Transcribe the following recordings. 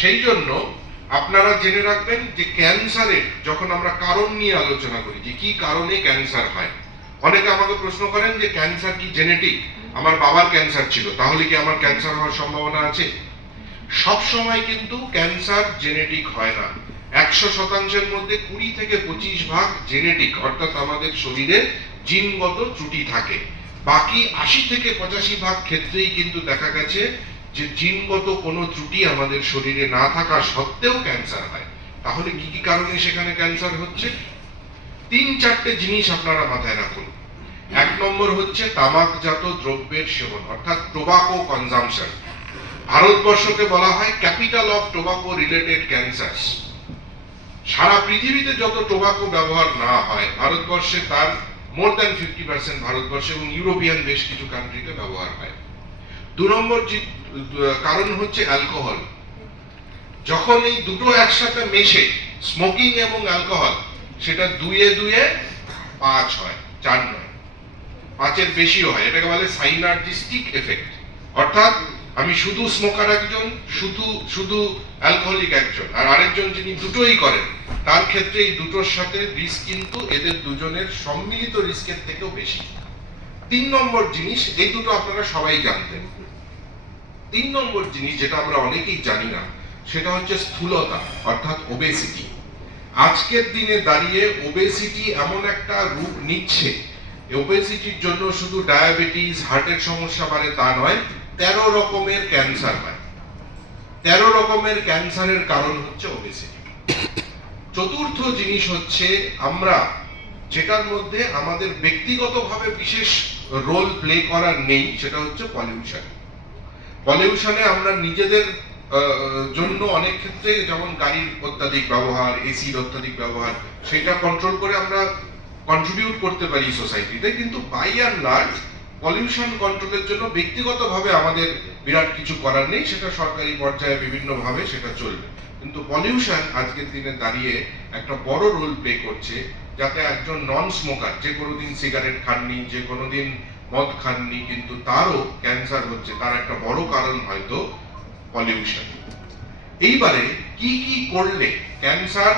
সেই জন্য আপনারা জেনে রাখবেন যে ক্যান্সারের যখন আমরা কারণ নিয়ে আলোচনা করি, যে কি কারণে ক্যান্সার হয়, অনেকে আমাকে প্রশ্ন করেন যে ক্যান্সার কি জেনেটিক আমার বাবার ক্যান্সার ছিল, তাহলে কি আমার ক্যান্সার হওয়ার সম্ভাবনা আছে? সব সময় কিন্তু ক্যান্সার জেনেটিক হয় না। একশো শতাংশের মধ্যে কুড়ি থেকে পঁচিশ ভাগ জেনেটিক অর্থাৎ আমাদের শরীরে জিনগত ত্রুটি থাকে। বাকি আশি থেকে পঁচাশি ভাগ ক্ষেত্রেই কিন্তু দেখা গেছে যে জিনগত কোনো ত্রুটি আমাদের শরীরে না থাকা সত্ত্বেও ক্যান্সার হয়, তাহলে কি কি কারণে সেখানে ক্যান্সার হচ্ছে? তিন চারটে জিনিস আপনারা মাথায় রাখুন। এক নম্বর হচ্ছে তামাকজাত দ্রব্যের সেবন, অর্থাৎ টোবাকো কনজামশন ভারতবর্ষকে বলা হয় capital of tobacco related cancer সারা পৃথিবীতে যত টোবাকো ব্যবহার না হয়, ভারতবর্ষে তার মোর দ্যান ফিফটি পার্সেন্ট ভারতবর্ষে এবং ইউরোপিয়ান বেশ কিছু কান্ট্রিতে ব্যবহার হয়। দু নম্বর কারণ হচ্ছে অ্যালকোহল। যখন এই দুটো একসাথে মেশে, স্মোকিং এবং অ্যালকোহল, সেটা দুয়ে দুয়ে পাঁচ হয়, চার নয়। পাঁচের বেশিও হয়, এটাকে বলে সাইনার্জিস্টিক এফেক্ট অর্থাৎ আমি শুধু স্মোকার একজন, শুধু শুধু অ্যালকোহলিক একজন, আর আরেকজন যিনি দুটোই করেন, তার ক্ষেত্রে এই দুটোর সাথে রিস্ক কিন্তু এদের দুজনের সম্মিলিত রিস্কের থেকেও বেশি। তিন নম্বর জিনিস, এই দুটো আপনারা সবাই জানতেন। তিন নম্বর জিনিস যেটা আমরা অনেকেই জানি না, সেটা হচ্ছে স্থূলতা, অর্থাৎ ওবেসিটি আজকের দিনে দাঁড়িয়ে ওবেসিটি এমন একটা রূপ নিচ্ছে ওবেসিটির জন্য শুধু ডায়াবেটিস হার্টের সমস্যা বাড়ে তা নয়, তেরো রকমের ক্যান্সার হয়। তেরো রকমের ক্যান্সারের কারণ হচ্ছে ওবেসিটি চতুর্থ জিনিস হচ্ছে আমরা, যেটার মধ্যে আমাদের ব্যক্তিগতভাবে বিশেষ রোল প্লে করার নেই, সেটা হচ্ছে পলিউশন পলিউশনে আমরা নিজেদের জন্য অনেক ক্ষেত্রে যেমন গাড়ির অত্যাধিক ব্যবহার এসির অত্যাধিক ব্যবহার, সেটা কন্ট্রোল করে আমরা কন্ট্রিবিউট করতে পারি সোসাইটিতে কিন্তু বাই অ্যান্ড লার্জ পলিউশন কন্ট্রোলের জন্য ব্যক্তিগতভাবে আমাদের বিরাট কিছু করার নেই, সেটা সরকারি পর্যায়ে বিভিন্নভাবে সেটা চলবে। কিন্তু পলিউশন আজকের দিনে দাঁড়িয়ে একটা বড় রোল প্লে করছে, যাতে একজন নন স্মোকার যে কোনোদিন সিগারেট খাননি, যে কোনোদিন মদ খাননি কিন্তু তারও ক্যান্সার হচ্ছে। তার একটা বড় কারণ হয়তো পলিউশন এইবারে কি কি করলে ক্যান্সার?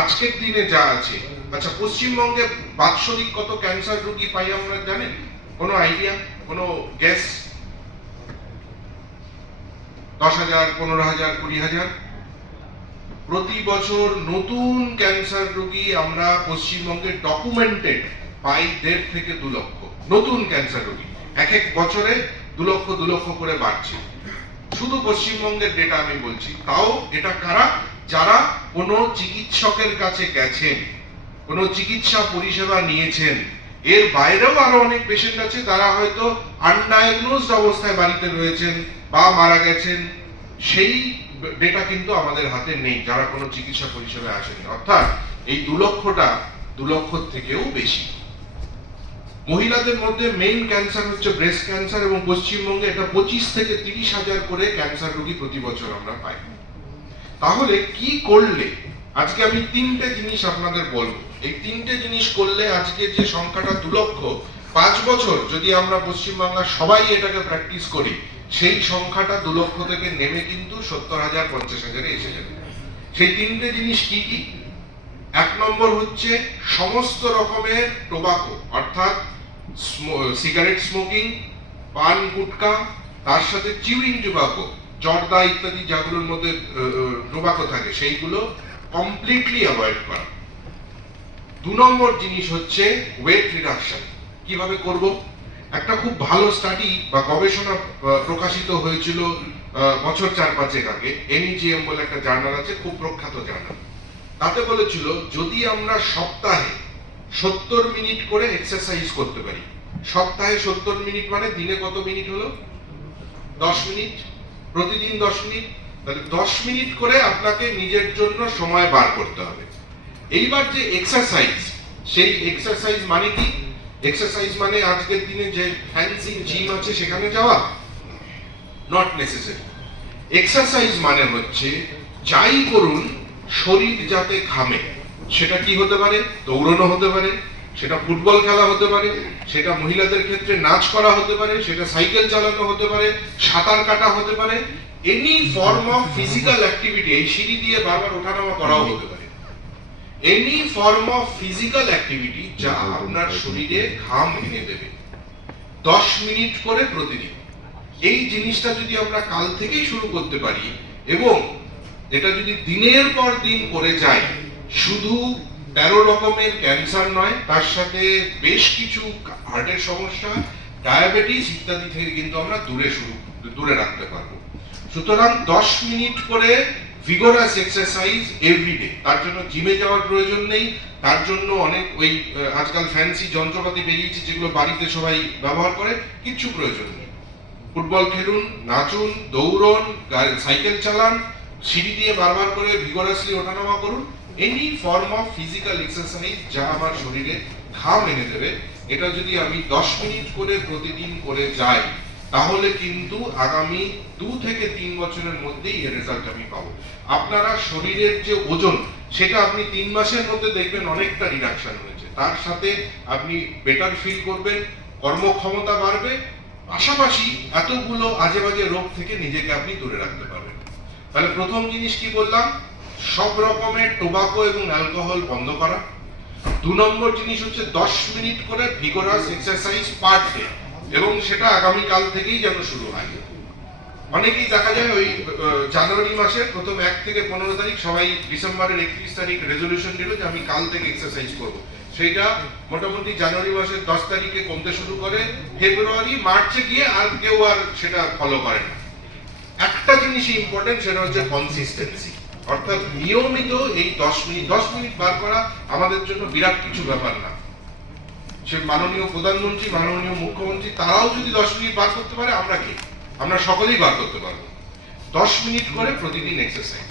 আজকের দিনে যা আছে। আচ্ছা পশ্চিমবঙ্গে বাৎসরিক কত ক্যান্সার রোগী পাই আমরা জানেন? কোনো আইডিয়া কোনো গ্যাস দশ হাজার, পনেরো হাজার, কুড়ি হাজার? প্রতি বছর নতুন ক্যান্সার রোগী আমরা পশ্চিমবঙ্গে ডকুমেন্টেড পাই দেড় থেকে দু লক্ষ। নতুন ক্যান্সার রোগী। এক এক বছরে দু লক্ষ দু লক্ষ করে বাড়ছে। শুধু পশ্চিমবঙ্গের ডেটা আমি বলছি, তাও এটা কারা? যারা কোনো চিকিৎসকের কাছে গেছেন, কোনো চিকিৎসা পরিষেবা নিয়েছেন, এর বাইরেও আরও অনেক পেশেন্ট আছে, তারা হয়তো আনডায়াগনোজড অবস্থায় বাড়িতে রয়েছেন বা মারা গেছেন। সেই ডেটা কিন্তু আমাদের হাতে নেই, যারা কোনো চিকিৎসা পরিষেবায় আসেনি অর্থাৎ এই দু লক্ষটা দু লক্ষ থেকেও বেশি। মহিলাদের মধ্যে মেইন ক্যান্সার হচ্ছে ব্রেস্ট ক্যান্সার এবং পশ্চিমবঙ্গে এটা পঁচিশ থেকে তিরিশ হাজার করে ক্যান্সার রোগী প্রতি বছর আমরা পাই। তাহলে কি করলে? আজকে আমি তিনটে জিনিস আপনাদের বলব। এই তিনটে জিনিস করলে আজকে যে সংখ্যাটা দু লক্ষ পাঁচ বছর যদি আমরা পশ্চিমবাংলার সবাই এটাকে প্র্যাকটিস করি, সেই সংখ্যাটা দু লক্ষ থেকে নেমে কিন্তু সত্তর হাজার, পঞ্চাশ হাজারে এসে যাবে। সেই তিনটে জিনিস কি কি? এক নম্বর হচ্ছে সমস্ত রকমের টোবাকো অর্থাৎ সিগারেট স্মোকিং পান, গুটকা, তার সাথে চিউরিং টোবাকো জর্দা ইত্যাদি যাগুলোর মধ্যে টোবাকো থাকে, সেইগুলো কমপ্লিটলি অ্যাভয়েড করা। দু নম্বর জিনিস হচ্ছে ওয়েট রিডাকশন কীভাবে করব? একটা খুব ভালো স্টাডি বা গবেষণা প্রকাশিত হয়েছিল বছর চার পাঁচেক আগে এনইজিএম বলে একটা জার্নাল আছে, খুব প্রখ্যাত জার্নাল। তাতে বলেছিল, যদি আমরা সপ্তাহে সত্তর মিনিট করে এক্সারসাইজ করতে পারি। সপ্তাহে সত্তর মিনিট মানে দিনে কত মিনিট হলো? দশ মিনিট? প্রতিদিন দশ মিনিট? তাহলে দশ মিনিট করে আপনাকে নিজের জন্য সময় বার করতে হবে। এইবার যে এক্সারসাইজ সেই এক্সারসাইজ মানে কি? এক্সারসাইজ মানে আজকের দিনে যে ফ্যান্সি জিম আছে, সেখানে যাওয়া? নট নেসেসারি এক্সারসাইজ মানে হচ্ছে যাই করুন, শরীর যাতে ঘামে। সেটা কি হতে পারে? দৌড়ানো হতে পারে, সেটা ফুটবল খেলা হতে পারে, সেটা মহিলাদের ক্ষেত্রে নাচ করা হতে পারে, সেটা সাইকেল চালানো হতে পারে, সাঁতার কাটা হতে পারে any form of physical activity এই সিঁড়ি দিয়ে বারবার ওঠানামা করাও হতে পারে। Any form of physical activity যা আপনার শরীরে ঘাম এনে দেবে, দশ মিনিট করে প্রতিদিন। এই জিনিসটা যদি আমরা কাল থেকেই শুরু করতে পারি, এবং এটা যদি দিনের পর দিন করে যাই শুধু তেরো রকমের ক্যান্সার নয়, তার সাথে বেশ কিছু হার্টের সমস্যা ডায়াবেটিস ইত্যাদি থেকে কিন্তু আমরা দূরে শুরু, দূরে রাখতে পারব। সুতরাং দশ মিনিট করে ভিগোরাস এক্সারসাইজ এভরিডে তার জন্য জিমে যাওয়ার প্রয়োজন নেই, তার জন্য অনেক ওই আজকাল ফ্যান্সি যন্ত্রপাতি বেরিয়েছে যেগুলো বাড়িতে সবাই ব্যবহার করে, কিচ্ছু প্রয়োজন নেই। ফুটবল খেলুন, নাচুন, দৌড়ন সাইকেল চালান, সিঁড়ি দিয়ে বারবার করে ভিগোরাসলি ওঠানামা করুন any form of physical exercise যা আমার শরীরে ঘাম এনে দেবে, এটা যদি আমি দশ মিনিট করে প্রতিদিন করে যাই, তাহলে কিন্তু আগামী দু থেকে তিন বছরের মধ্যেই এর রেজাল্ট আমি পাবো। আপনারা শরীরের যে ওজন, সেটা আপনি তিন মাসের মধ্যে দেখবেন অনেকটা রিডাকশন হয়েছে। তার সাথে আপনি বেটার ফিল করবেন, কর্মক্ষমতা বাড়বে, পাশাপাশি এতগুলো আজে বাজে রোগ থেকে নিজেকে আপনি দূরে রাখতে পারবেন। তাহলে প্রথম জিনিস কি বললাম? সব রকমের টোবাকো এবং অ্যালকোহল বন্ধ করা। দু নম্বর জিনিস হচ্ছে দশ মিনিট করে ভিগোরাস এক্সারসাইজ পার ডে এবং সেটা আগামীকাল থেকেই যেন শুরু হয়। অনেকেই দেখা যায় ওই জানুয়ারি মাসের প্রথম এক থেকে পনেরো তারিখ, সবাই ডিসেম্বরের একত্রিশ তারিখ রেজলিউশন নিল যে আমি কাল থেকে এক্সারসাইজ করব। সেইটা মোটামুটি জানুয়ারি মাসের দশ তারিখে কমতে শুরু করে, ফেব্রুয়ারি, মার্চে গিয়ে আর কেউ আর সেটা ফলো করে না। একটা জিনিসই ইম্পর্টেন্ট সেটা হচ্ছে কনসিস্টেন্সি অর্থাৎ নিয়মিত এই দশ মিনিট দশ মিনিট বার করা আমাদের জন্য বিরাট কিছু ব্যাপার না। সে মাননীয় প্রধানমন্ত্রী, মাননীয় মুখ্যমন্ত্রী, তারাও যদি দশ মিনিট বার করতে পারে, আমরা কি? আমরা সকলেই বার করতে পারব। দশ মিনিট করে প্রতিদিন এক্সারসাইজ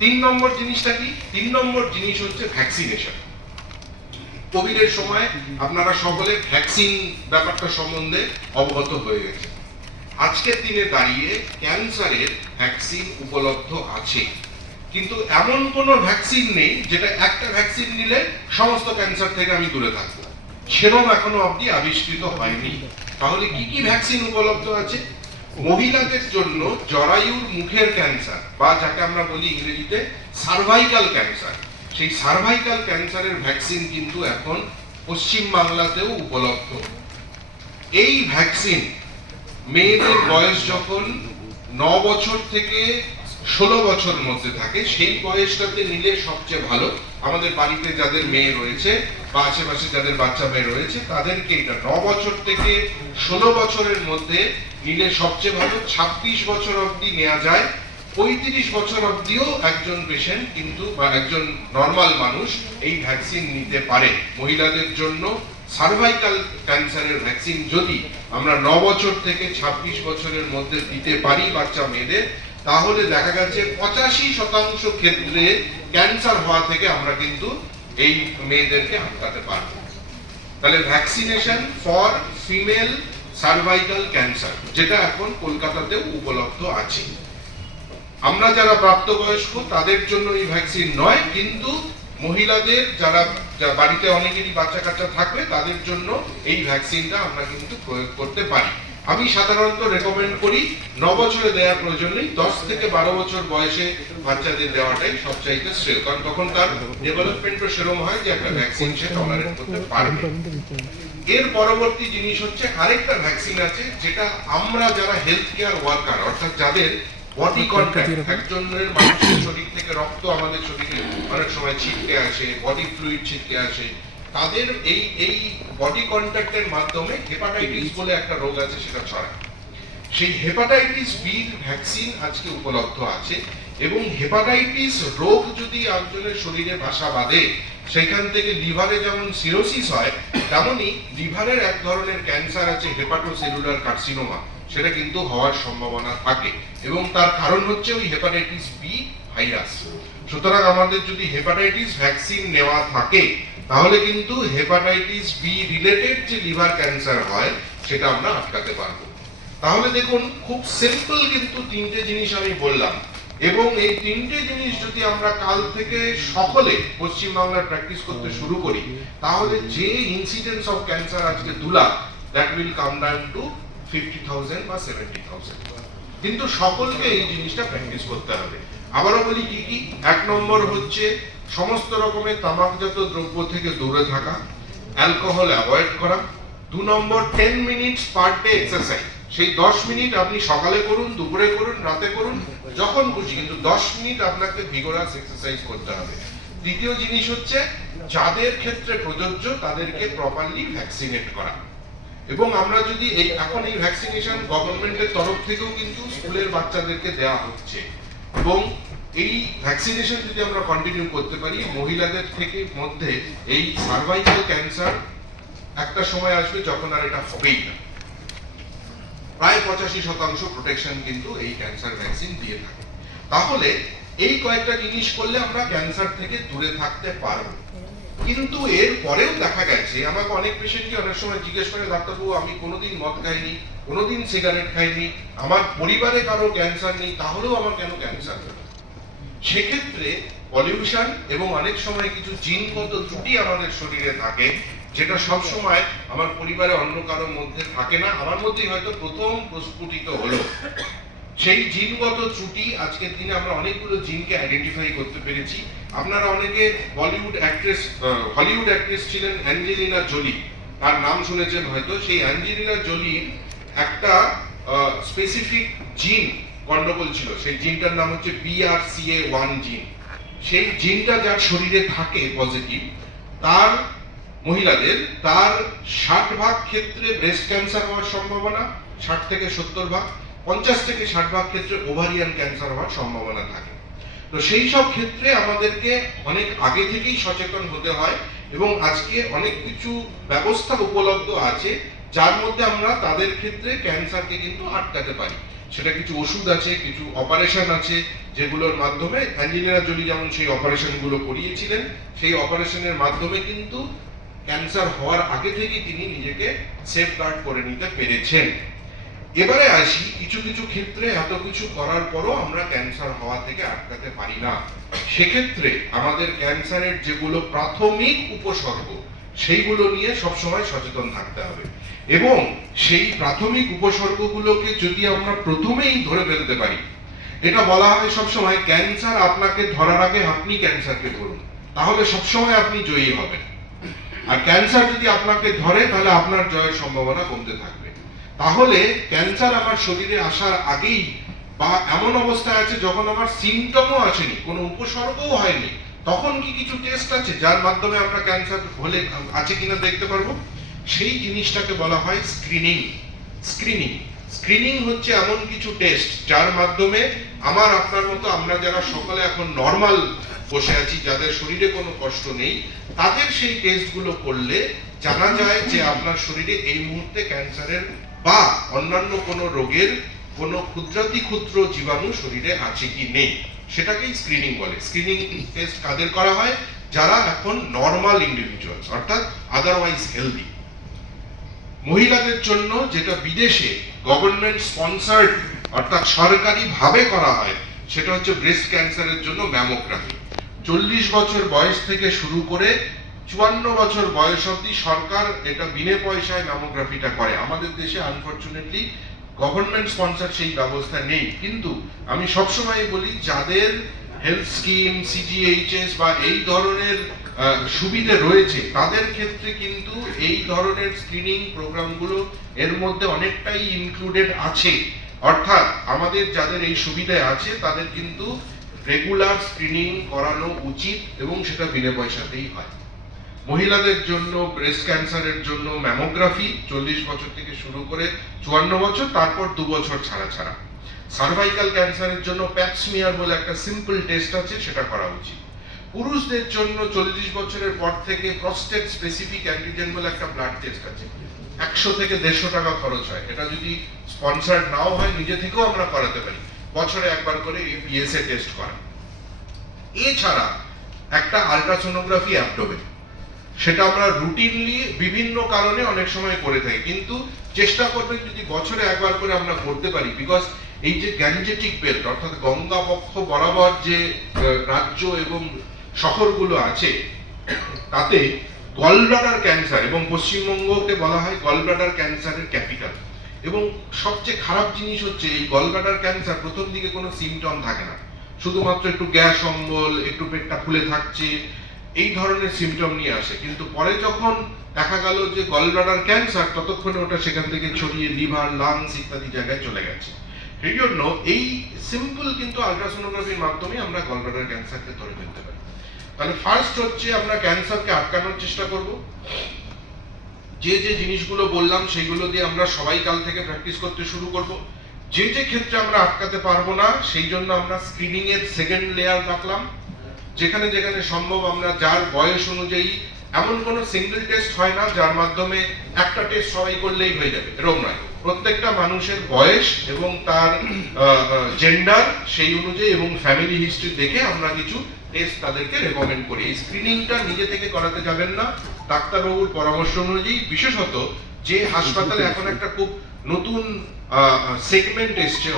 তিন নম্বর জিনিসটা কি? তিন নম্বর জিনিস হচ্ছে ভ্যাকসিনেশন কোভিডের সময় আপনারা সকলে ভ্যাকসিন ব্যাপারটা সম্বন্ধে অবগত হয়ে গেছে আজকের দিনে দাঁড়িয়ে ক্যান্সারের ভ্যাকসিন উপলব্ধ আছে। কিন্তু এমন কোনো ভ্যাকসিন নেই যেটা একটা ভ্যাকসিন নিলে সমস্ত ক্যান্সার থেকে আমি দূরে থাকব। সেরকম এখনও অবধি আবিষ্কৃত হয়নি। তাহলে কি কি ভ্যাকসিন উপলব্ধ আছে? মহিলাদের জন্য জরায়ুর মুখের ক্যান্সার বা যাকে আমরা বলি ইংরেজিতে সার্ভাইকাল ক্যান্সার সেই সার্ভাইকাল ক্যান্সারের ভ্যাকসিন কিন্তু এখন পশ্চিম বাংলাতেও উপলব্ধ। এই ভ্যাকসিন মেয়েদের বয়স যখন ন বছর থেকে ষোলো বছর মধ্যে থাকে। সেই বয়সটাতে নিলে সবচেয়ে ভালো। আমাদের বাড়িতে যাদের মেয়ে রয়েছে বা আশেপাশে যাদের বাচ্চা মেয়ে রয়েছে, তাদেরকে এটা ন বছর থেকে ষোলো বছরের মধ্যে নিলে সবচেয়ে ভালো। ছাব্বিশ বছর অবধি নেওয়া যায়। পঁয়ত্রিশ বছর অবধিও একজন পেশেন্ট কিন্তু বা একজন নর্মাল মানুষ এই ভ্যাকসিন নিতে পারে। মহিলাদের জন্য সার্ভাইকাল ক্যান্সারের ভ্যাকসিন যদি আমরা ন বছর থেকে ছাব্বিশ বছরের মধ্যে দিতে পারি বাচ্চা মেয়েদের তাহলে দেখা গেছে পঁচাশি শতাংশ ক্ষেত্রে ক্যান্সার হওয়া থেকে আমরা কিন্তু এই মেয়েদেরকে আটকাতে পারব। তাহলে vaccination for female cervical cancer যেটা এখন কলকাতাতেও উপলব্ধ আছে। আমরা যারা প্রাপ্তবয়স্ক, তাদের জন্য এই ভ্যাকসিন নয়, কিন্তু মহিলাদের যারা বাড়িতে অনেকেরই বাচ্চা কাচ্চা থাকবে, তাদের জন্য এই ভ্যাকসিনটা আমরা কিন্তু প্রয়োগ করতে পারি। আমি সাধারণত রেকমেন্ড করি ন বছরে দেওয়ার প্রয়োজন নেই, দশ থেকে বারো বছর বয়সে বাচ্চাদের দেওয়াটাই সবচাইতে শ্রেয়, কারণ তখন তার ডেভেলপমেন্টও সেরকম হয় যে একটা ভ্যাকসিন সে টলারেট করতে পারবে। এর পরবর্তী জিনিস হচ্ছে আরেকটা ভ্যাকসিন আছে, যেটা আমরা যারা হেলথ কেয়ার ওয়ার্কার অর্থাৎ যাদের বডি কন্ট্যাক্ট একজনের মানুষের শরীর থেকে রক্ত আমাদের শরীরে অনেক সময় ছিটকে আসে বডি ফ্লুইড ছিটকে আসে তাদের এই এই বডি কন্ট্যাক্টের মাধ্যমে হেপাটাইটিস বলে একটা রোগ আছে সেটা ছড়ায়। সেই হেপাটাইটিস বির ভ্যাকসিন আজকে উপলব্ধ আছে এবং হেপাটাইটিস রোগ যদি একজনের শরীরে বাসা বাঁধে সেখান থেকে লিভারে যেমন সিরোসিস হয় তেমনি লিভারের এক ধরনের ক্যান্সার আছে হেপাটোসেলুলার কার্সিনোমা সেটা কিন্তু হওয়ার সম্ভাবনা থাকে এবং তার কারণ হচ্ছে ওই হেপাটাইটিস বি ভাইরাস সুতরাং আমাদের যদি হেপাটাইটিস ভ্যাকসিন নেওয়া থাকে তাহলে কিন্তু হেপাটাইটিস বি রিলেটেড যে লিভার ক্যান্সার হয় সেটা আমরা আটকাতে পারব। তাহলে দেখুন খুব সিম্পল কিন্তু তিনটে জিনিস আমি বললাম। এবং এই তিনটে জিনিস যদি আমরা কাল থেকে সকলে পশ্চিম বাংলার প্র্যাকটিস করতে শুরু করি তাহলে যে ইনসিডেন্স অফ ক্যান্সার আজকে দু lakh that will come down to fifty thousand বা সেভেন্টি থাউজেন্ড কিন্তু সকলকে এই জিনিসটা প্র্যাকটিস করতে হবে। আবারও বলি কি কি? এক নম্বর হচ্ছে সমস্ত রকমের তামাকজাত দ্রব্য থেকে দূরে থাকা অ্যালকোহল অ্যাভয়েড করা, দু number ten minutes per day exercise সেই দশ মিনিট আপনি সকালে করুন, দুপুরে করুন, রাতে করুন, যখন খুশি, কিন্তু দশ মিনিট আপনাকে ভিগোরাস এক্সারসাইজ করতে হবে। দ্বিতীয় জিনিস হচ্ছে, যাদের ক্ষেত্রে প্রযোজ্য, তাদেরকে প্রপারলি ভ্যাকসিনেট করা। এবং আমরা যদি এই, এখন এই ভ্যাকসিনেশন গভর্নমেন্টের তরফ থেকেও কিন্তু স্কুলের বাচ্চাদেরকে দেওয়া হচ্ছে। এবং এই ভ্যাকসিনেশন যদি আমরা কন্টিনিউ করতে পারি, মহিলাদের থেকে মধ্যে এই সার্ভাইকাল ক্যান্সার একটা সময় আসবে যখন আর এটা হবেই না। প্রায় পঁচাশি শতাংশ প্রোটেকশন কিন্তু এই ক্যান্সার ভ্যাকসিন দিয়ে থাকে। তাহলে এই কয়েকটা জিনিস করলে আমরা ক্যান্সার থেকে দূরে থাকতে পারব। কিন্তু এর পরেও দেখা গেছে, আমাকে অনেক পেশেন্টকে অনেক সময় জিজ্ঞেস করে, ডাক্তারবাবু, আমি কোনোদিন মদ খাইনি, কোনোদিন সিগারেট খাইনি, আমার পরিবারে কারও ক্যান্সার নেই, তাহলেও আমার কেন ক্যান্সার সেক্ষেত্রে পলিউশন এবং অনেক সময় কিছু জিনগত ত্রুটি আমাদের শরীরে থাকে, যেটা সব সময় আমার পরিবারে অন্য কারোর মধ্যে থাকে না। আমার মধ্যেই হয়তো প্রথম প্রস্ফুটিত হলো। সেই জিনগত ত্রুটি আজকের দিনে আমরা অনেকগুলো জিনকে আইডেন্টিফাই করতে পেরেছি। আপনারা অনেকে বলিউড অ্যাক্ট্রেস হলিউড অ্যাক্ট্রেস ছিলেন অ্যাঞ্জেলিনা জোলি। তার নাম শুনেছেন হয়তো। সেই অ্যাঞ্জেলিনা জোলির একটা স্পেসিফিক জিন গন্ডগোল ছিল। সেই জিনটার নাম হচ্ছে বিআরসিএ ওয়ান জিন। সেই জিনটা যার শরীরে থাকে পজিটিভ তার মহিলাদের তার ষাট ভাগ ক্ষেত্রে ব্রেস্ট ক্যান্সার হওয়ার সম্ভাবনা, ষাট থেকে সত্তর ভাগ, পঞ্চাশ থেকে ষাট ভাগ ক্ষেত্রে ওভারিয়ান ক্যান্সার হওয়ার সম্ভাবনা থাকে। তো সেই সব ক্ষেত্রে আমাদেরকে অনেক আগে থেকেই সচেতন হতে হয় এবং আজকে অনেক কিছু ব্যবস্থা উপলব্ধ আছে, যার মধ্যে আমরা তাদের ক্ষেত্রে ক্যান্সারকে কিন্তু আটকাতে পারি। সেটা কিছু ওষুধ আছে, কিছু অপারেশন আছে, যেগুলোর মাধ্যমে অ্যাঞ্জেলিনা জোলি যেমন সেই অপারেশনগুলো করিয়েছিলেন, সেই অপারেশনের মাধ্যমে কিন্তু ক্যান্সার হওয়ার আগে থেকেই তিনি নিজেকে সেফগার্ড করে নিতে পেরেছেন। এবারে আসি, কিছু কিছু ক্ষেত্রে এত কিছু করার পরও আমরা ক্যান্সার হওয়া থেকে আটকাতে পারি না। সেক্ষেত্রে আমাদের ক্যান্সারের যেগুলো প্রাথমিক উপসর্গ, সেইগুলো নিয়ে সবসময় সচেতন থাকতে হবে। এবং সেই প্রাথমিক উপসর্গগুলোকে যদি আমরা প্রথমেই ধরে ফেলতে পারি, এটা বলা হয় সবসময়, ক্যান্সার আপনাকে ধরার আগে আপনি ক্যান্সারকে ধরুন। তাহলে সবসময় আপনি জয়ী হবেন। আর ক্যান্সার যদি আপনাকে ধরে, তাহলে আপনার জয়ের সম্ভাবনা কমতে থাকবে। তাহলে ক্যান্সার আমার শরীরে আসার আগেই বা এমন অবস্থায় আছে যখন আমার সিমটমও আসেনি, কোনো উপসর্গও হয়নি, তখন কি কিছু টেস্ট আছে যার মাধ্যমে আমরা ক্যান্সার হলে, আছে কিনা দেখতে পারব? সেই জিনিসটাকে বলা হয় স্ক্রিনিং স্ক্রিনিং স্ক্রিনিং হচ্ছে এমন কিছু টেস্ট যার মাধ্যমে আমার, আপনার মতো আমরা যারা সকলে এখন নর্মাল বসে আছি, যাদের শরীরে কোনো কষ্ট নেই, তাদের সেই টেস্টগুলো করলে জানা যায় যে আপনার শরীরে এই মুহূর্তে ক্যান্সারের বা অন্যান্য কোনো রোগের কোনো ক্ষুদ্রাতি ক্ষুদ্র জীবাণু শরীরে আছে কি নেই। সেটাকেই স্ক্রিনিং বলে। স্ক্রিনিং টেস্ট কাদের করা হয়? যারা এখন নর্মাল ইন্ডিভিজুয়ালস অর্থাৎ আদারওয়াইজ হেলদি মহিলাদের জন্য যেটা বিদেশে গভর্নমেন্ট স্পন্সার্ড অর্থাৎ সরকারি ভাবে করা হয়, সেটা হচ্ছে ব্রেস্ট ক্যান্সারের জন্য ম্যামোগ্রাফি চল্লিশ বছর বয়স থেকে শুরু করে চুয়ান্ন বছর বয়স অবধি সরকার এটা বিনে পয়সায় ম্যামোগ্রাফিটা করে। আমাদের দেশে আনফরচুনেটলি গভর্নমেন্ট স্পন্সার সেই ব্যবস্থা নেই। কিন্তু আমি সবসময় বলি, যাদের হেলথ স্কিম সিজিএইচএস বা এই ধরনের সুবিধে রয়েছে, তাদের ক্ষেত্রে কিন্তু এই ধরনের স্ক্রিনিং প্রোগ্রামগুলো এর মধ্যে অনেকটাই ইনক্লুডেড আছে। অর্থাৎ আমাদের যাদের এই সুবিধায় আছে, তাদের কিন্তু রেগুলার স্ক্রিনিং করানো উচিত এবং সেটা বিনা পয়সাতেই হয়। মহিলাদের জন্য ব্রেস্ট ক্যান্সারের জন্য ম্যামোগ্রাফি চল্লিশ বছর থেকে শুরু করে চুয়ান্ন বছর, তারপর দু বছর ছাড়া ছাড়া। সার্ভাইকাল ক্যান্সারের জন্য প্যাপসমিয়ার বলে একটা সিম্পল টেস্ট আছে, সেটা করা উচিত। পুরুষদের জন্য চল্লিশ বছরের পর থেকে প্রস্টেট স্পেসিফিক অ্যান্টিজেন বলে একটা ব্লাড টেস্ট আছে। একশো থেকে দেড়শো টাকা খরচ হয়। এটা যদি স্পন্সার্ড নাও হয়, নিজে থেকেও আমরা করাতে পারি। বছরে একবার করে এই পিএসএ টেস্ট করা। এছাড়া একটা আলট্রাসোনোগ্রাফি অ্যাবডোমেন সেটা আমরা রুটিনলি বিভিন্ন কারণে অনেক সময় করে থাকি। কিন্তু চেষ্টা করবেন যদি বছরে একবার করে আমরা করতে পারি বিকজ এই যে গ্যাঞ্জেটিক বেল্ট, অর্থাৎ গঙ্গা পক্ষ বরাবর যে রাজ্য এবং শহরগুলো আছে, তাতে গলব্লাডার ক্যান্সার এবং পশ্চিমবঙ্গকে বলা হয় গলব্লাডার ক্যান্সারের ক্যাপিটাল এবং সবচেয়ে খারাপ জিনিস হচ্ছে, এই গলব্লাডার ক্যান্সার প্রথম দিকে কোনো সিমটম থাকে না। শুধুমাত্র একটু গ্যাস অম্বল, একটু পেটটা ফুলে থাকছে, এই ধরনের সিমটম নিয়ে আসে। কিন্তু পরে যখন দেখা গেল যে গলব্লাডার ক্যান্সার ততক্ষণে ওটা সেখান থেকে ছড়িয়ে লিভার লাংস ইত্যাদি জায়গায় চলে গেছে। সেই জন্য এই সিম্পল কিন্তু আলট্রাসোনোগ্রাফির মাধ্যমে আমরা গলব্লাডার ক্যান্সারকে ধরে ফেলতে পারি। তাহলে ফার্স্ট হচ্ছে আমরা ক্যান্সারকে আটকানোর চেষ্টা করব। যে যে জিনিসগুলো বললাম সেগুলো দিয়ে আমরা সবাই কাল থেকে প্র্যাকটিস করতে শুরু করব। যে যে ক্ষেত্রে আমরা আটকাতে পারব না, সেই জন্য আমরা স্ক্রিনিং এর সেকেন্ড লেয়ার রাখলাম। যেখানে যেখানে সম্ভব আমরা যার বয়স অনুযায়ী এমন কোনো সিঙ্গেল টেস্ট হয় না, যার মাধ্যমে একটা টেস্ট সবাই করলেই হয়ে যাবে, এরকম নয়। প্রত্যেকটা মানুষের বয়স এবং তার জেন্ডার সেই অনুযায়ী এবং ফ্যামিলি হিস্ট্রি দেখে আমরা কিছু টেস্ট তাদেরকে রেকমেন্ড করি। এই স্ক্রিনিংটা নিজে থেকে করাতে যাবেন না। ডাক্তারবাবুর পরামর্শ অনুযায়ী বিশেষত যে হাসপাতালে এখন একটা খুব নতুন সেগমেন্ট এসছে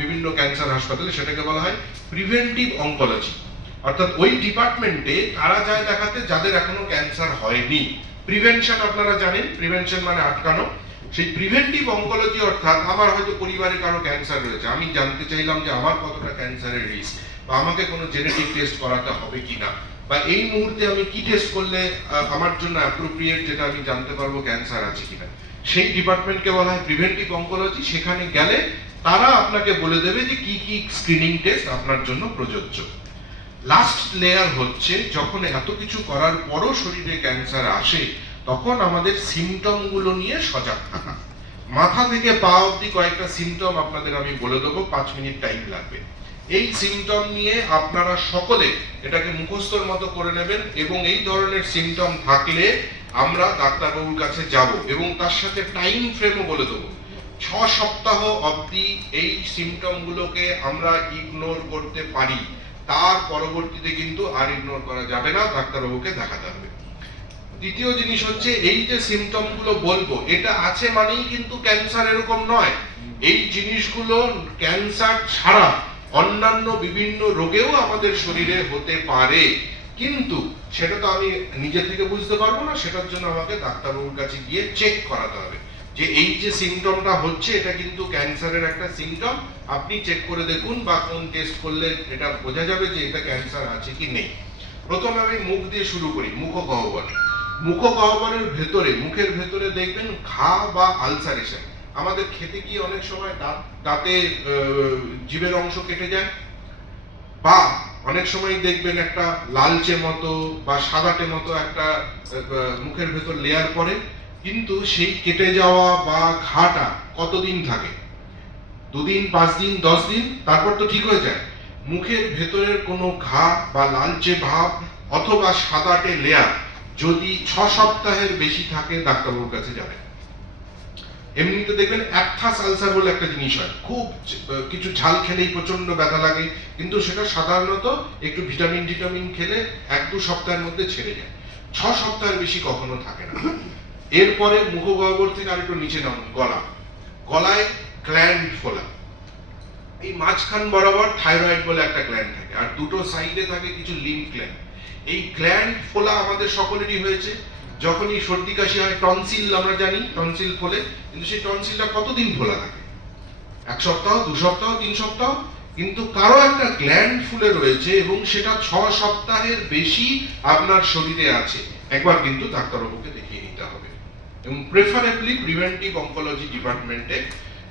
বিভিন্ন ক্যান্সার হাসপাতালে সেটাকে বলা হয় প্রিভেন্টিভ অঙ্কোলজি অর্থাৎ ওই ডিপার্টমেন্টে তারা যায় দেখাতে, যাদের এখনও ক্যান্সার হয়নি। প্রিভেনশন আপনারা জানেন। প্রিভেনশন মানে আটকানো। সেই প্রিভেন্টিভ অঙ্কোলজি অর্থাৎ আমার হয়তো পরিবারে কারও ক্যান্সার রয়েছে। আমি জানতে চাইলাম যে আমার কতটা ক্যান্সারের রিস্ক বা আমাকে কোনো জেনেটিক টেস্ট করাতে হবে কিনা। বা এই মুহূর্তে আমি কি টেস্ট করলে আমার জন্য অ্যাপ্রোপ্রিয়েট যেটা আমি জানতে পারব ক্যান্সার আছে কিনা। সেই ডিপার্টমেন্টকে বলা হয় প্রিভেন্টিভ অঙ্কোলজি সেখানে গেলে তারা আপনাকে বলে দেবে যে কি কি স্ক্রিনিং টেস্ট আপনার জন্য প্রযোজ্য। লাস্ট লেয়ার হচ্ছে, যখন এত কিছু করার পরও শরীরে ক্যান্সার আসে তখন আমাদের সিমটমগুলো নিয়ে সজাগ থাকা। মাথা থেকে পা অবধি কয়েকটা সিমটম আপনাদের আমি বলে দেবো, পাঁচ মিনিট টাইম লাগবে। এই সিমটম নিয়ে আপনারা সকলে এটাকে মুখস্থর মতো করে নেবেন এবং এই ধরনের সিমটম থাকলে আমরা ডাক্তারবাবুর কাছে যাব এবং তার সাথে টাইম ফ্রেমও বলে দেবো। ছ সপ্তাহ অবধি এই সিমটম গুলোকে আমরা ইগনোর করতে পারি। তার পরবর্তীতে কিন্তু আর ইগনোর করা যাবে না, ডাক্তারবাবুকে দেখাতে হবে দ্বিতীয় জিনিস হচ্ছে এই যে সিমটমগুলো বলব, এটা আছে মানেই কিন্তু ক্যান্সার এরকম নয়। এই জিনিসগুলো ক্যান্সার ছাড়া অন্যান্য বিভিন্ন রোগেও আমাদের শরীরে হতে পারে। কিন্তু সেটা তো আমি নিজে থেকে বুঝতে পারব না, সেটার জন্য আমাকে ডাক্তারবাবুর কাছে গিয়ে চেক করাতে হবে। যে এই যে সিমটমটা হচ্ছে, এটা কিন্তু ক্যান্সারের একটা সিমটম আপনি চেক করে দেখুন বা কোন টেস্ট করলে এটা বোঝা যাবে যে এটা ক্যান্সার আছে কি নেই। প্রথমে আমি মুখ দিয়ে শুরু করি মুখ গহ্বর মুখ গহ্বরের ভেতরে, মুখের ভেতরে দেখবেন ঘা বা আলসারেশন আমাদের খেতে গিয়ে অনেক সময় দাঁত, দাঁতে জিভের অংশ কেটে যায়। বা অনেক সময় দেখবেন একটা লালচে মতো বা সাদাটে মতো একটা মুখের ভেতর লেয়ার পড়ে। কিন্তু সেই কেটে যাওয়া বা ঘাটা কতদিন থাকে? দুদিন পাঁচ দিন দশ দিন তারপর তো ঠিক হয়ে যায়। মুখের ভেতরের কোনো ঘা বা লালচে ভাব অথবা সাদাটে লেয়ার যদি ছ সপ্তাহের বেশি থাকে, ডাক্তারবাবুর কাছে যাবেন এমনিতে দেখবেন অ্যাপথাস আলসার বলে একটা জিনিস হয়। খুব কিছু ঝাল খেলেই প্রচণ্ড ব্যথা লাগে, কিন্তু সেটা সাধারণত একটু ভিটামিন ভিটামিন খেলে এক দু সপ্তাহের মধ্যে ছেড়ে যায়। ছ সপ্তাহের বেশি কখনো থাকে না। এরপরে মুখগহ্বর থেকে আরেকটু নিচে নামুন, গলা। গলায় গ্ল্যান্ড ফোলা। এই মাঝখান বরাবর থাইরয়েড বলে একটা গ্ল্যান্ড থাকে, আর দুটো সাইডে থাকে কিছু লিম্ফ গ্ল্যান্ড এই গ্ল্যান্ড ফোলা আমাদের সকলেরই হয়েছে। যখনই সর্দি কাশি হয়, টনসিল আমরা জানি, টনসিল ফোলে, কিন্তু সেই টনসিলটা কতদিন ফোলা থাকে? এক সপ্তাহ, দু সপ্তাহ, তিন সপ্তাহ? কিন্তু কারও একটা গ্ল্যান্ড ফুলে রয়েছে এবং সেটা ছ সপ্তাহের বেশি আপনার শরীরে আছে। একবার কিন্তু ডাক্তারবাবুকে দেখিয়ে নিতে হবে। এবং প্রেফারেবলি প্রিভেন্টিভ অঙ্কোলজি ডিপার্টমেন্টে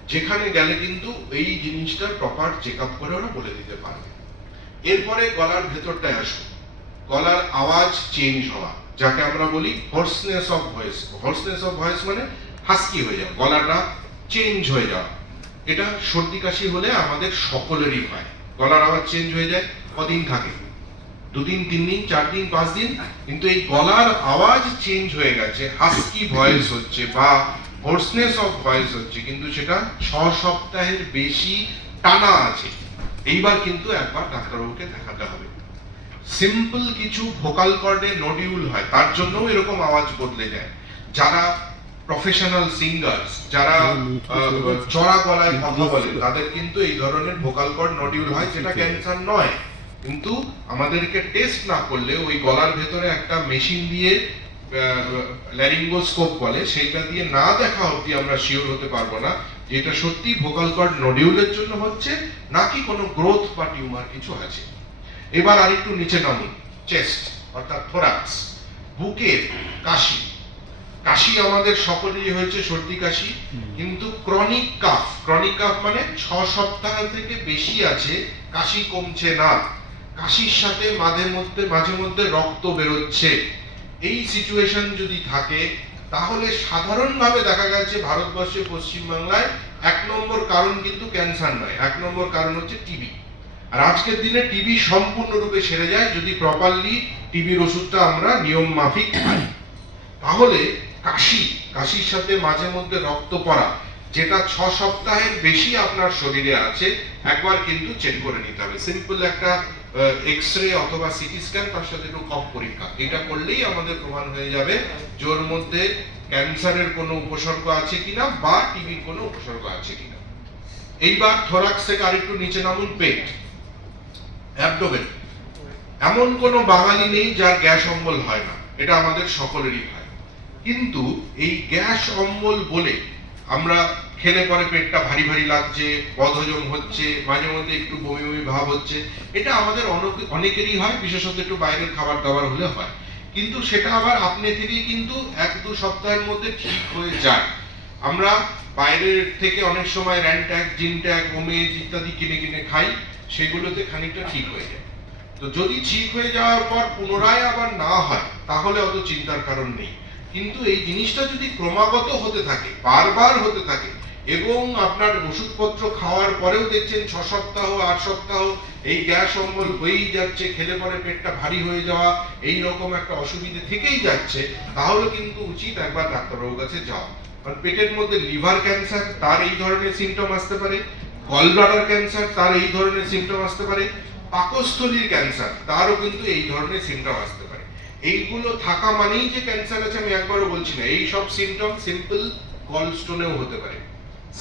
যেখানে গেলে কিন্তু এই জিনিসটার প্রপার চেক আপ করে ওরা বলে দিতে পারবে। এরপরে গলার ভেতরটায় আসুন। গলার আওয়াজ চেঞ্জ হওয়া, যাকে আমরা বলি hoarseness of voice hoarseness of voice মানে হাস্কি হয়ে যাওয়া, গলাটা চেঞ্জ হয়ে যাওয়া। এটা সর্দি কাশি হলে আমাদের সকলেরই হয়। গলার আওয়াজ চেঞ্জ হয়ে যায়, কদিন থাকে? দুদিন তিন দিন চার দিন পাঁচ দিন কিন্তু এই গলার আওয়াজ চেঞ্জ হয়ে গেছে হাস্কি ভয়েস হচ্ছে বা হোর্সনেস অফ ভয়েস হচ্ছে, কিন্তু সেটা ছ সপ্তাহের বেশি টানা আছে। এইবার কিন্তু একবার ডাক্তারবাবুকে দেখাতে হবে। সিম্পল কিছু ভোকাল কর্ডে নডিউল হয় তার জন্যও এরকম আওয়াজ বদলে যায়। যারা প্রফেশনাল সিঙ্গার্স যারা চড়া গলায় কথা বলে তাদের কিন্তু এই ধরনের ভোকাল কর্ড নডিউল হয় যেটা ক্যান্সার নয়। কিন্তু আমাদেরকে টেস্ট না করলে ওই গলার ভেতরে একটা মেশিন দিয়ে ল্যারিঙ্গোস্কোপ বলে সেইটা দিয়ে না দেখা অবধি আমরা শিওর হতে পারব না যে এটা সত্যি ভোকাল কর্ড নডিউলের জন্য হচ্ছে নাকি কোনো গ্রোথ বা টিউমার কিছু আছে। এবার আরেকটু নিচে নামুন চেস্ট অর্থাৎ থোরাক্স বুকের কাশি। কাশি আমাদের সকলেরই হয়েছে সর্দি কাশি কিন্তু ক্রনিক কাফ ক্রনিক কাফ মানে ছ সপ্তাহ থেকে বেশি আছে কাশি কমছে না। কাশির সাথে মাঝে মধ্যে মাঝে মধ্যে রক্ত বেরোচ্ছে। এই সিচুয়েশন যদি থাকে তাহলে সাধারণভাবে দেখা গেছে ভারতবর্ষে পশ্চিমবাংলায় এক নম্বর কারণ কিন্তু ক্যান্সার নয়। এক নম্বর কারণ হচ্ছে টিবি আর আজকের দিনে টিবি সম্পূর্ণরূপে সেরে যায় যদি প্রপারলি টিবির ওষুধটা আমরা নিয়ম মাফিক খাই। তাহলে কাশি, কাশির সাথে মাঝে মধ্যে রক্ত পড়া, যেটা ছ সপ্তাহের বেশি আপনার শরীরে আছে, একবার কিন্তু চেক করে নিতে হবে। সিম্পল একটা এক্স রে অথবা সিটি স্ক্যান তার সাথে একটু কফ পরীক্ষা। এটা করলেই আমাদের প্রমাণ হয়ে যাবে জোর মধ্যে ক্যান্সারের কোনো উপসর্গ আছে কিনা বা টিবির কোনো উপসর্গ আছে কিনা। এইবার থোরাক্স থেকে আরেকটু নিচে নামুন, পেট। অ্যাবডোমেন এমন কোনো বাঙালি নেই যার গ্যাস অম্বল হয় না। এটা আমাদের সকলেরই হয়। কিন্তু এই গ্যাস অম্বল বলে আমরা খেলে পরে পেটটা ভারী ভারী লাগছে, বদহজম হচ্ছে, মাঝে মধ্যে একটু বমি বমি ভাব হচ্ছে, এটা আমাদের অনেক- অনেকেরই হয়, বিশেষত একটু বাইরের খাবার দাবার হলে হয়। কিন্তু সেটা আবার আপনি থেকেই কিন্তু এক দু সপ্তাহের মধ্যে ঠিক হয়ে যায়। আমরা বাইরের থেকে অনেক সময় র্যান্ট্যাক জিনট্যাক ওমেজ ইত্যাদি কিনে কিনে খাই। সেগুলোতে খানিকটা ঠিক হয়ে যায়। তো যদি ঠিক হয়ে যাওয়ার পর পুনরায় আবার না হয়, তাহলে অত চিন্তার কারণ নেই। কিন্তু এই জিনিসটা যদি ক্রমাগত হতে থাকে, বারবার হতে থাকে, এবং আপনার ওষুধপত্র খাওয়ার পরেও দেখছেন ছ সপ্তাহ, আট সপ্তাহ এই গ্যাস অম্বল হয়েই যাচ্ছে, খেলে পরে পেটটা ভারী হয়ে যাওয়া, এই রকম একটা অসুবিধে থেকেই যাচ্ছে, তাহলে কিন্তু উচিত একবার ডাক্তারবাবুর কাছে যাওয়া। কারণ পেটের মধ্যে লিভার ক্যান্সার, তার এই ধরনের সিমটম আসতে পারে গল ব্লাডার ক্যান্সার তার এই ধরনের সিমটম আসতে পারে। পাকস্থলীর ক্যান্সার তারও কিন্তু এই ধরনের সিমটম আসতে পারে। এইগুলো থাকা মানেই যে ক্যান্সার আছে, আমি একবারও বলছি না। এই সব সিমটম সিম্পল গলস্টোনেও হতে পারে।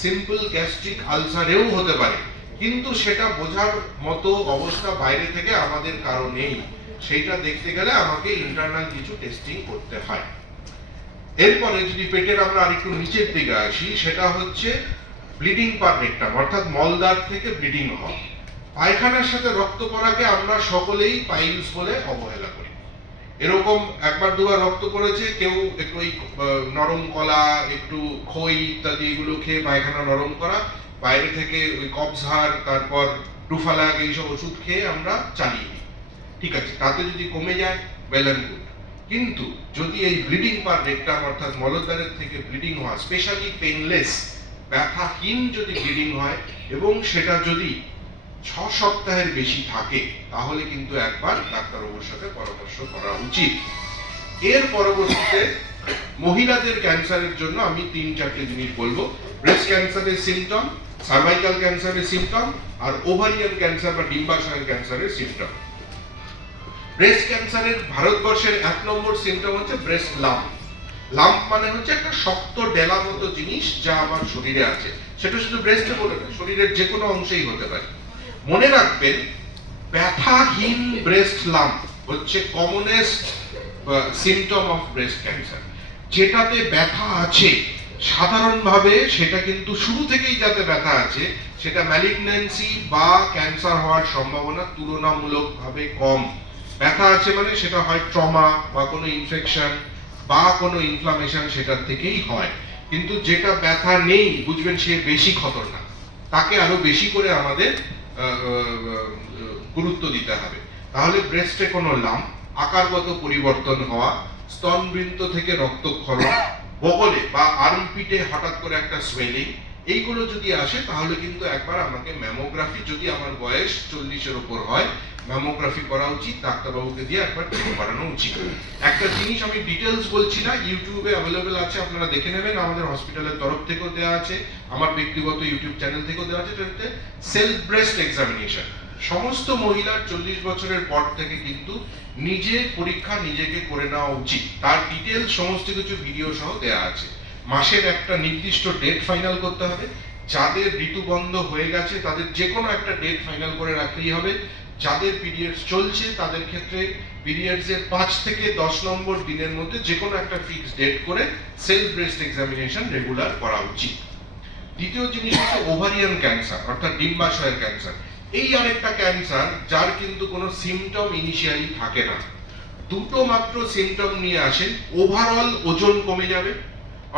সিম্পল গ্যাস্ট্রিক আলসারেও হতে পারে। কিন্তু সেটা বোঝার মতো অবস্থা বাইরে থেকে আমাদের কারও নেই। সেইটা দেখতে গেলে আমাকে ইন্টারনাল কিছু টেস্টিং করতে হয়। এরপরে যদি পেটের আমরা আরেকটু নিচের দিকে আসি, সেটা হচ্ছে ব্লিডিং পার রেকটাম অর্থাৎ মলদ্বার থেকে ব্লিডিং হওয়া পায়খানার সাথে রক্ত পড়াকে আমরা সকলেই পাইলস বলে অবহেলা করি। এরকম একবার দুবার রক্ত পড়েছে, কেউ একটু ওই নরম কলা, একটু খই ইত্যাদি এগুলো খেয়ে পায়খানা নরম করা, বাইরে থেকে ওই কবঝার তারপর টুফালাক এইসব ওষুধ খেয়ে আমরা চালিয়ে দিই ঠিক আছে, তাতে যদি কমে যায় ওয়েল অ্যান্ড গুড কিন্তু যদি এই ব্লিডিং পার রেকটাম অর্থাৎ মলদ্বারের থেকে ব্লিডিং হওয়া স্পেশালি পেনলেস ব্যথাহীন যদি ব্লিডিং হয় এবং সেটা যদি ছ সপ্তাহের বেশি থাকে, তাহলে কিন্তু একবার ডাক্তার ডাক্তারবাবুর সাথে পরামর্শ করা উচিত। এর পরবর্তীতে মহিলাদের ক্যান্সারের জন্য আমি তিন চারটে জিনিস বলব। ব্রেস্ট ক্যান্সারের সিমটম সার্ভাইকাল ক্যান্সারের সিমটম আর ওভারিয়ান ক্যান্সার বা ডিম্বাশয়ের ক্যান্সারের সিমটম ব্রেস্ট ক্যান্সারের ভারতবর্ষের এক নম্বর সিমটম হচ্ছে ব্রেস্ট লাম্প লাম্প মানে হচ্ছে একটা শক্ত ডেলা মতো জিনিস যা আমার শরীরে আছে। সেটা শুধু ব্রেস্টে বলে না শরীরের যে কোনো অংশেই হতে পারে। মনে রাখবেন, ব্যথাহীন ব্রেস্ট লাম্প হচ্ছে commonest symptom of breast cancer যেটাতে ব্যথা আছে, সাধারণভাবে সেটা কিন্তু শুরু থেকেই যাতে ব্যথা আছে, সেটা ম্যালিগন্যান্সি বা ক্যান্সার হওয়ার সম্ভাবনা তুলনামূলকভাবে কম। ব্যথা আছে মানে সেটা হয় ট্রমা বা কোনো ইনফেকশন বা কোনো ইনফ্লামেশন সেটার থেকেই হয়। কিন্তু যেটা ব্যথা নেই, বুঝবেন সে বেশি খতরনাক। তাকে আরও বেশি করে আমাদের গুরুত্ব দিতে হবে। তাহলে ব্রেস্টে কোনো লাম আকারগত পরিবর্তন হওয়া স্তনবৃন্ত থেকে রক্তক্ষরণ, বগলে বা আর্মপিটে হঠাৎ করে একটা সোয়েলিং এইগুলো যদি আসে, তাহলে কিন্তু একবার আমাকে ম্যামোগ্রাফি যদি আমার বয়স চল্লিশের উপর হয় ম্যামোগ্রাফি করা উচিত, ডাক্তারবাবুকে দিয়ে একবার চেক করানো উচিত। একটা জিনিস আমি ডিটেলস বলছি না ইউটিউবে অ্যাভেলেবেল আছে, আপনারা দেখে নেবেন, আমাদের হসপিটালের তরফ থেকেও দেওয়া আছে, আমার ব্যক্তিগত ইউটিউব চ্যানেল থেকেও দেওয়া আছে সেটাতে সেলফ ব্রেস্ট এক্সামিনেশন সমস্ত মহিলার চল্লিশ বছরের পর থেকে কিন্তু নিজে পরীক্ষা নিজেকে করে নেওয়া উচিত। তার ডিটেল সমস্ত কিছু ভিডিও সহ দেওয়া আছে। মাসের একটা নির্দিষ্ট ডেট ফাইনাল করতে হবে। যাদের ঋতু বন্ধ হয়ে গেছে, তাদের যে কোনো একটা ডেট ফাইনাল করে রাখলেই হবে। যাদের পিরিয়ডস চলছে, তাদের ক্ষেত্রে পিরিয়ডস এর পাঁচ থেকে দশ নম্বর দিনের মধ্যে যে কোনো একটা ফিক্সড ডেট করে সেলফ ব্রেস্ট এক্সামিনেশন রেগুলার করা উচিত। দ্বিতীয় জিনিস হচ্ছে ওভারিয়ান ক্যান্সার অর্থাৎ ডিম্বাশয়ের ক্যান্সার এই আরেকটা ক্যান্সার যার কিন্তু কোনো সিমটম ইনিশিয়ালি থাকে না। দুটো মাত্র সিমটম নিয়ে আসেন ওভারঅল ওজন কমে যাবে,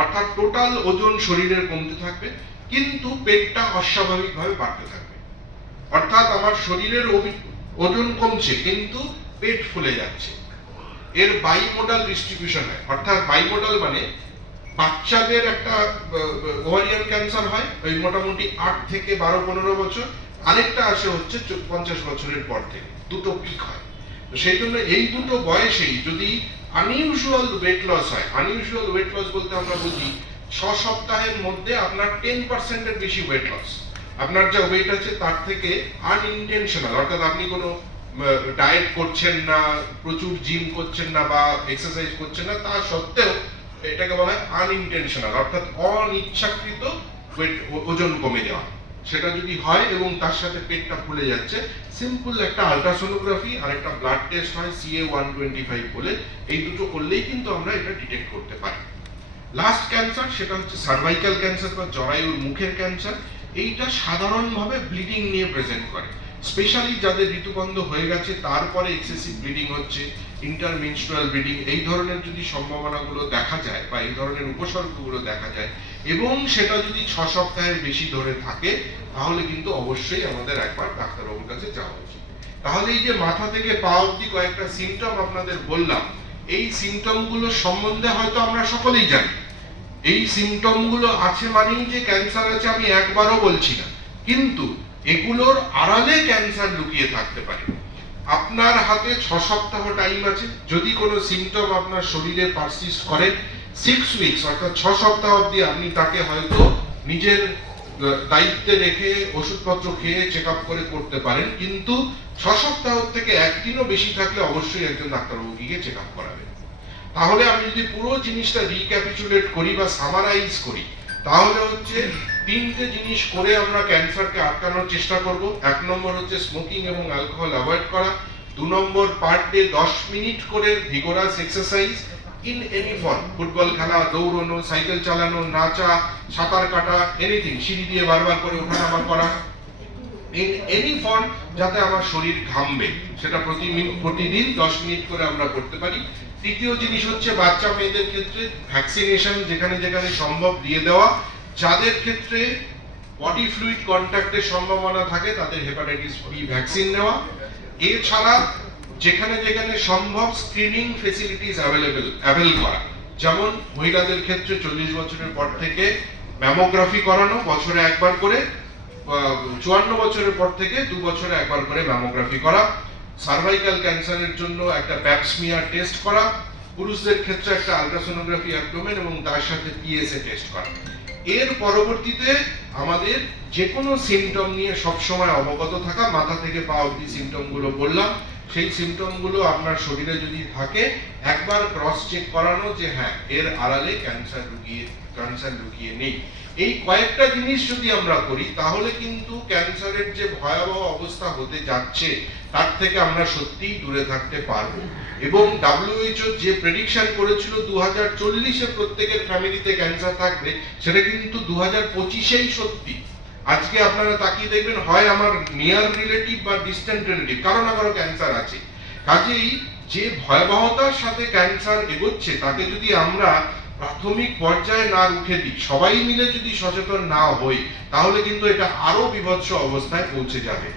অর্থাৎ টোটাল ওজন শরীরের কমতে থাকবে, কিন্তু পেটটা অস্বাভাবিকভাবে বাড়তে থাকবে। অর্থাৎ আমার শরীরের ওজন কমছে, কিন্তু পেট ফুলে যাচ্ছে। এর বাইমোডাল ডিস্ট্রিবিউশন হয়। অর্থাৎ বাইমোডাল মানে বাচ্চাদের একটা ওভারিয়ান ক্যান্সার হয়, ওই মোটামুটি আট থেকে বারো, পনেরো বছর। আরেকটা আসে হচ্ছে পঞ্চাশ বছরের পর থেকে। দুটো পিক হয়। তো সেই জন্য এই দুটো বয়সেই যদি আনইউজুয়াল ওয়েট লস হয় আনইউজুয়াল ওয়েট লস বলতে আমরা বুঝি, ছ সপ্তাহের মধ্যে আপনার টেন পার্সেন্টের বেশি ওয়েট লস আপনার যা ওয়েট আছে তার থেকে আনইনটেনশনাল অর্থাৎ আপনি কোনো ডায়েট করছেন না, প্রচুর জিম করছেন না বা এক্সারসাইজ করছেন না, তা সত্ত্বেও এটাকে বলা হয় আনইনটেনশনাল অর্থাৎ অনিচ্ছাকৃত ওয়েট ওজন কমে যাওয়া। সেটা যদি হয় এবং তার সাথে পেটটা ফুলে যাচ্ছে সিম্পল একটা আলট্রাসোনোগ্রাফি আর একটা ব্লাড টেস্ট হয় সিএ ওয়ান টোয়েন্টি ফাইভ বলে, এই দুটো করলেই কিন্তু আমরা এটা ডিটেক্ট করতে পারি। লাস্ট ক্যান্সার সেটা হচ্ছে সার্ভাইকাল ক্যান্সার বা জরায়ুর মুখের ক্যান্সার এইটা সাধারণভাবে ব্লিডিং নিয়ে প্রেজেন্ট করে। স্পেশালি যাদের ঋতুবন্ধ হয়ে গেছে, তারপরে এক্সেসিভ ব্লিডিং হচ্ছে ইন্টারমেনস্ট্রুয়াল ব্লিডিং এই ধরনের যদি সম্ভাবনাগুলো দেখা যায় বা এই ধরনের উপসর্গগুলো দেখা যায়, এবং সেটা যদি ছ সপ্তাহের বেশি ধরে থাকে, তাহলে কিন্তু অবশ্যই আমাদের একবার ডাক্তারবাবুর কাছে যাওয়া উচিত। তাহলে এই যে মাথা থেকে পা অব্দি কয়েকটা সিমটম আপনাদের বললাম, এই সিমটমগুলো সম্বন্ধে হয়তো আমরা সকলেই জানি। এই সিমটমগুলো আছে মানেই যে ক্যান্সার আছে আমি একবারও বলছি না। কিন্তু এগুলোর আড়ালে ক্যান্সার লুকিয়ে থাকতে পারে। আপনার হাতে ছ সপ্তাহ টাইম আছে, যদি কোনো সিমটম আপনার শরীরে পারসিস্ট করে সিক্স উইকস অর্থাৎ ছ সপ্তাহ অবধি আপনি তাকে হয়তো নিজের দায়িত্বে রেখে ওষুধপত্র খেয়ে চেক আপ করে করতে পারেন। কিন্তু ছ সপ্তাহ থেকে একদিনও বেশি থাকলে অবশ্যই একজন ডাক্তারবাবু গিয়ে চেক আপ করাবেন। তাহলে আমি যদি পুরো জিনিসটা রিক্যাপিচুলেট করি বা সামারাইজ করি, তাহলে হচ্ছে তিনটে জিনিস করে আমরা ক্যান্সারকে আটকানোর চেষ্টা করব। এক নম্বর হচ্ছে স্মোকিং এবং অ্যালকোহল অ্যাভয়েড করা। দু নম্বর পার ডে দশ মিনিট করে vigorous exercise in any form football খেলা, দৌড়নো, সাইকেল চালানো, নাচা, সাঁতার কাটা এনিথিং সিঁড়ি দিয়ে বারবার করে ওঠানামা করা। ইন এনি ফর্ম যাতে আমার শরীর ঘামবে, সেটা প্রতি প্রতিদিন দশ মিনিট করে আমরা করতে পারি। তৃতীয় জিনিস হচ্ছে বাচ্চা মেয়েদের ক্ষেত্রে ভ্যাকসিনেশন যেখানে যেখানে সম্ভব দিয়ে দেওয়া। যাদের ক্ষেত্রে বডি ফ্লুইড কন্ট্যাক্টের সম্ভাবনা থাকে, তাদের হেপাটাইটিস বি ভ্যাকসিন নেওয়া। এছাড়া যেখানে যেখানে সম্ভব স্ক্রিনিং ফেসিলিটিস অ্যাভেলেবেল অ্যাভেল করা। যেমন মহিলাদের ক্ষেত্রে চল্লিশ বছরের পর থেকে ম্যামোগ্রাফি করানো, বছরে একবার করে চুয়ান্ন বছরের পর থেকে দু বছরে একবার করে ম্যামোগ্রাফি করা। সার্ভাইকাল ক্যান্সারের জন্য একটা প্যাপসমিয়ার টেস্ট করা, পুরুষদের ক্ষেত্রে একটা আলট্রাসোনোগ্রাফি অ্যাবডোমেন এবং তার সাথে পিএসএ টেস্ট করা। এর পরবর্তীতে আমাদের যে কোনো সিমটম নিয়ে সবসময় অবগত থাকা, মাথা থেকে পা অব্দি সিমটমগুলো বললাম, সেই সিমটমগুলো আপনার শরীরে যদি থাকে, একবার ক্রস চেক করানো যে হ্যাঁ এর আড়ালে ক্যান্সার লুকিয়ে ক্যান্সার লুকিয়ে নেই। এই কয়েকটা জিনিস যদি আমরা করি, তাহলে কিন্তু ক্যান্সারের যে ভয়াবহ অবস্থা হতে যাচ্ছে, তার থেকে আমরা সত্যিই দূরে থাকতে পারব। এবং ডাব্লিউএইচও যে প্রেডিকশন করেছিল দু হাজার চল্লিশে প্রত্যেকের ফ্যামিলিতে ক্যান্সার থাকবে, সেটা কিন্তু দু হাজার পঁচিশেই সত্যি। আজকে আপনারা তাকিয়ে দেখবেন, হয় আমার নিয়ার রিলেটিভ বা ডিস্টেন্ট রিলেটিভ কারও না কারও ক্যান্সার আছে। কাজেই যে ভয়াবহতার সাথে ক্যান্সার এগোচ্ছে, তাকে যদি আমরা প্রাথমিক পর্যায়ে না রুখে দিই। সবাই মিলে যদি সচেতন না হই, তাহলে কিন্তু এটা আরও বিভৎস অবস্থায় পৌঁছে যাবে।